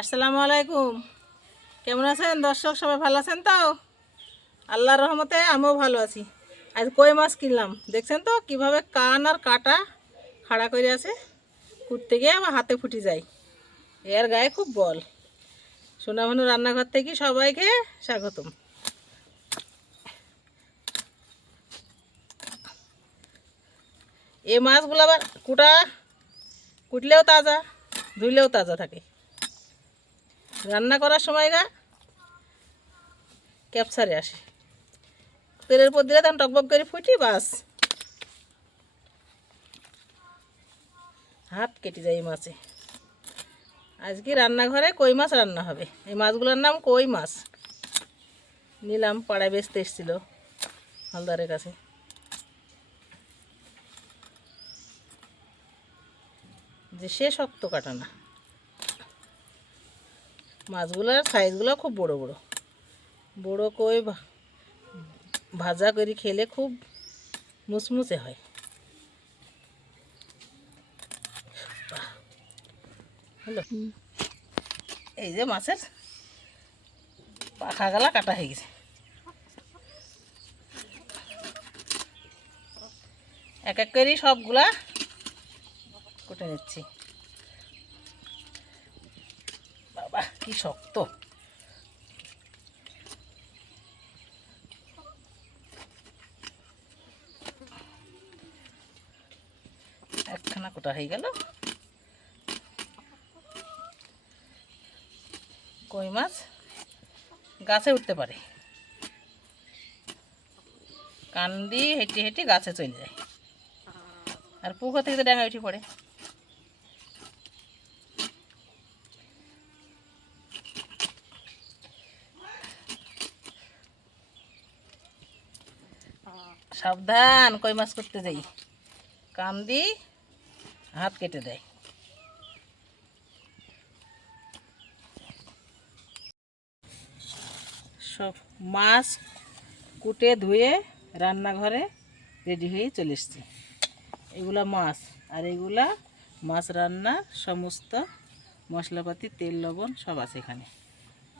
আসসালামু আলাইকুম। কেমন আছেন দর্শক? সবাই ভালো আছেন তো? আল্লাহর রহমতে আমিও ভালো আছি। আজ কই মাছ কিনলাম, দেখছেন তো কিভাবে কান আর কাটা খাড়া করে আছে। কুটতে গিয়ে আমার হাতে ফুটে যায়, এর গায়ে খুব বল। সোনাভানু রান্নাঘর থেকে সবাইকে স্বাগতম। এই মাছগুলো আবার কুটলেও তাজা, ধুইলেও তাজা থাকে। রান্না করার সময় ক্যাপসারে আসে, তেলের উপর দিলে তখন টকবক করে ফুটি, বাস হাত কেটে যায় এই মাছে। আজকে রান্নাঘরে কই মাছ রান্না হবে। এই মাছগুলোর নাম কই মাছ। নিলাম, পাড়ায় বেচতে এসেছিল হালদারের কাছে। যে সে শক্ত কাটা না, মাছগুলোর সাইজগুলো খুব বড় বড়। বড় কই ভাজা করে খেলে খুব মুচমুচে হয়। হ্যালো, এই যে মাছের পাখাগুলা কাটা হয়ে গেছে। এক এক করেই সবগুলা কুটে নিচ্ছি। বাবা কি শক্ত! একখানা কোটা হয়ে গেল। কই মাছ গাছে উঠতে পারে, কান দিয়ে হেঁটে হেঁটে গাছে চলে যায়, আর পুকুর থেকে তো ডাঙা উঠে পড়ে। সাবধান, কই মাছ করতে যাই, কান দিয়ে হাত কেটে দেয়। সব মাছ কুটে ধুয়ে রান্নাঘরে রেডি হয়ে চলে এসছি। এগুলা মাছ, আর এগুলা মাছ রান্নার সমস্ত মশলাপাতি, তেল লবণ সব আছে এখানে।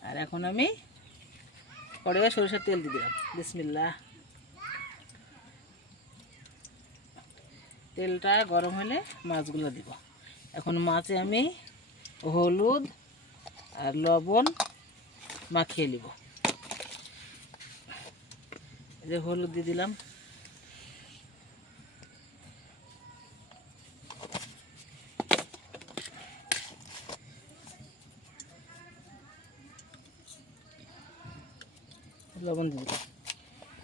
আর এখন আমি কড়াইয়ে সরষের তেল দিয়ে দিলাম। বিসমিল্লাহ। তেলটা গরম হলে মাছগুলো দিব। এখন মাছে আমি হলুদ আর লবণ মাখিয়ে নিব। এই যে হলুদ দিয়ে দিলাম, লবণ দিয়ে দিলাম।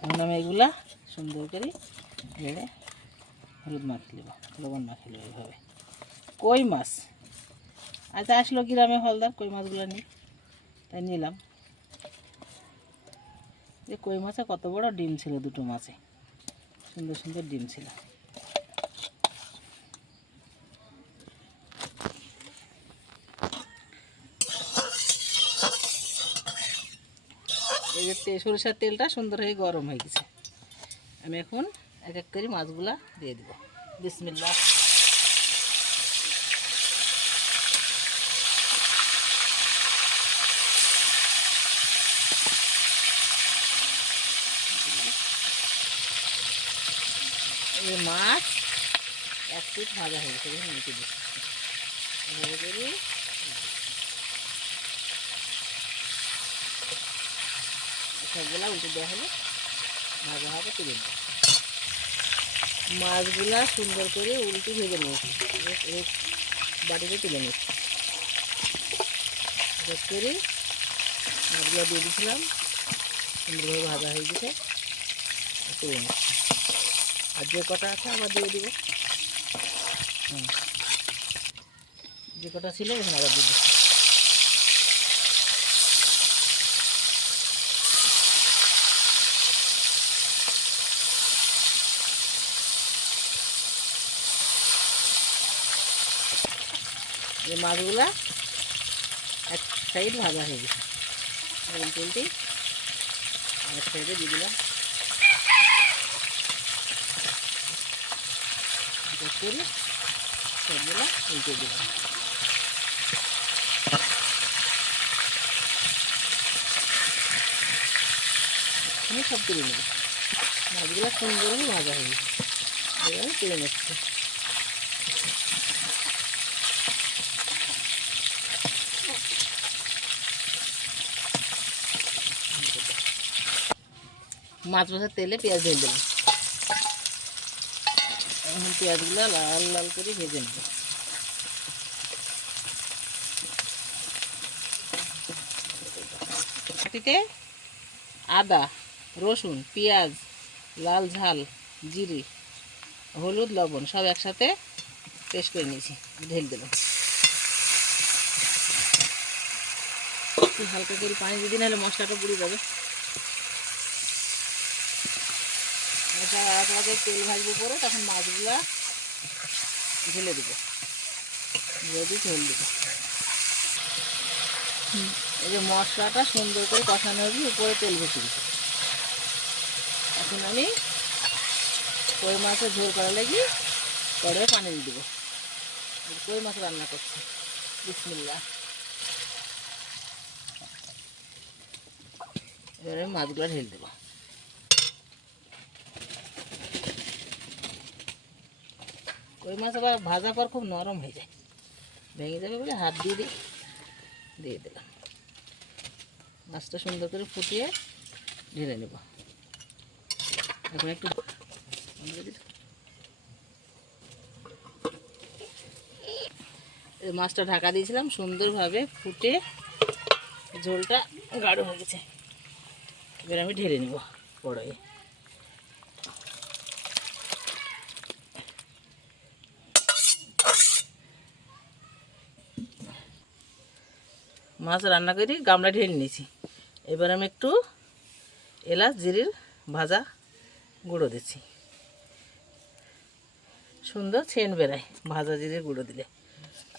এখন আমি এগুলা সুন্দর করে ভেড়ে হলুদ মাখিয়ে নেব, লবণ মাখিয়ে নেব। এইভাবে কই মাছ আজ আসলো গ্রামে হলদার, কই মাছগুলো নিই, তাই নিলাম। যে কই মাছে কত বড় ডিম ছিল, দুটো মাছে সুন্দর সুন্দর ডিম ছিল। এই যে সরিষার তেলটা সুন্দর হয়ে গরম হয়ে গেছে। আমি এখন এক এক করে মাছগুলা দিয়ে দেব। বিসমিল্লাহ। এই মাছ এক পিঠ ভাজা হয়ে গেছে, নিচে দিচ্ছি এভাবে করি। সবগুলা উল্টে দেওয়া হলে ভাজা হবে, তুলে দেবো। মাছগুলা সুন্দর করে উল্টে ভেজে নিয়েছি, বাটিতে তুলে নিচ্ছি। বেশ করে মাছগুলো দিয়ে দিয়েছিলাম, সুন্দরভাবে ভাজা হয়ে গেছে, তুলে নিচ্ছি। আর যে কটা আছে আবার দিয়ে দিব। যে কটা ছিল এখন আবার দিয়ে দিচ্ছি। এই মাছগুলা এক সাইড ভাজা হয়ে গেছে, এখন তেলটি আরেক সাইডে দিয়ে দিলাম। করে সবগুলো উল্টে দিলাম। আমি সব তুলে নেব। মাছগুলো সুন্দরভাবে ভাজা হয়ে গেছে, এবার তুলে নিচ্ছি। মাছ ভাজার তেলে পেঁয়াজ দিয়ে দিলাম। এখন পেঁয়াজগুলো লাল লাল করে ভেজে নেব। বাটিতে আদা, রসুন, পেঁয়াজ, লাল ঝাল, জিরে, হলুদ, লবণ সব একসাথে পেস্ট করে নিয়েছি, ঢেলে দিলাম। একটু হালকা করে পানি দিয়ে নাহলে মশলাটা পুড়ে যাবে। মশলা আগে তেল ভাজবো পরে তখন মাছগুলা ঢেলে দেবো, যদি ঢেলে দেবো। এই যে মশলাটা সুন্দর করে কষানো হবে, উপরে তেল ভেসে দিচ্ছে। এখন আমি কই মাছের ঝোল করা লাগি কড়াইয়ে পানি দিয়ে দেবো। কই মাছ রান্না করছি, বিসমিল্লাহ। এবারে আমি মাছগুলো ঢেলে দেবো। কই মাছ আবার ভাজা পর খুব নরম হয়ে যায়, ভেঙে যাবে বলে হাত দিয়ে দিয়ে দিলাম। মাছটা সুন্দর করে ফুটিয়ে ঢেলে নেব। এখন একটু মাছটা ঢাকা দিয়েছিলাম, সুন্দরভাবে ফুটে ঝোলটা গাঢ় হয়ে গেছে। এবার আমি ঢেলে নেব কড়াইয়ে। মাছ রান্না করে গামলা ঢেলে নিয়েছি। এবার আমি একটু এলাচ জিরের ভাজা গুঁড়ো দিচ্ছি, সুন্দর সেন্ট বেরায় ভাজা জিরের গুঁড়ো দিলে।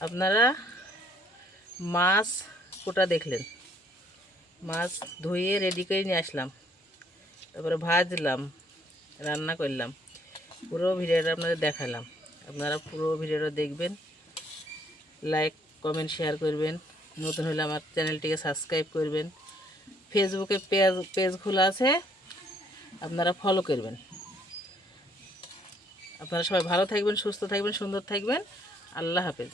আপনারা মাছ কোটা দেখলেন, মাছ ধুয়ে রেডি করে নিয়ে আসলাম, তারপরে ভাজলাম, রান্না করলাম, পুরো ভিডিওটা আপনাদের দেখালাম। আপনারা পুরো ভিডিওটা দেখবেন, লাইক কমেন্ট শেয়ার করবেন, নতুন হলে আমার চ্যানেলটিকে সাবস্ক্রাইব করবেন। ফেসবুকে পেজ খোলা আছে, আপনারা ফলো করবেন। আপনারা সবাই ভালো থাকবেন, সুস্থ থাকবেন, সুন্দর থাকবেন। আল্লাহ হাফেজ।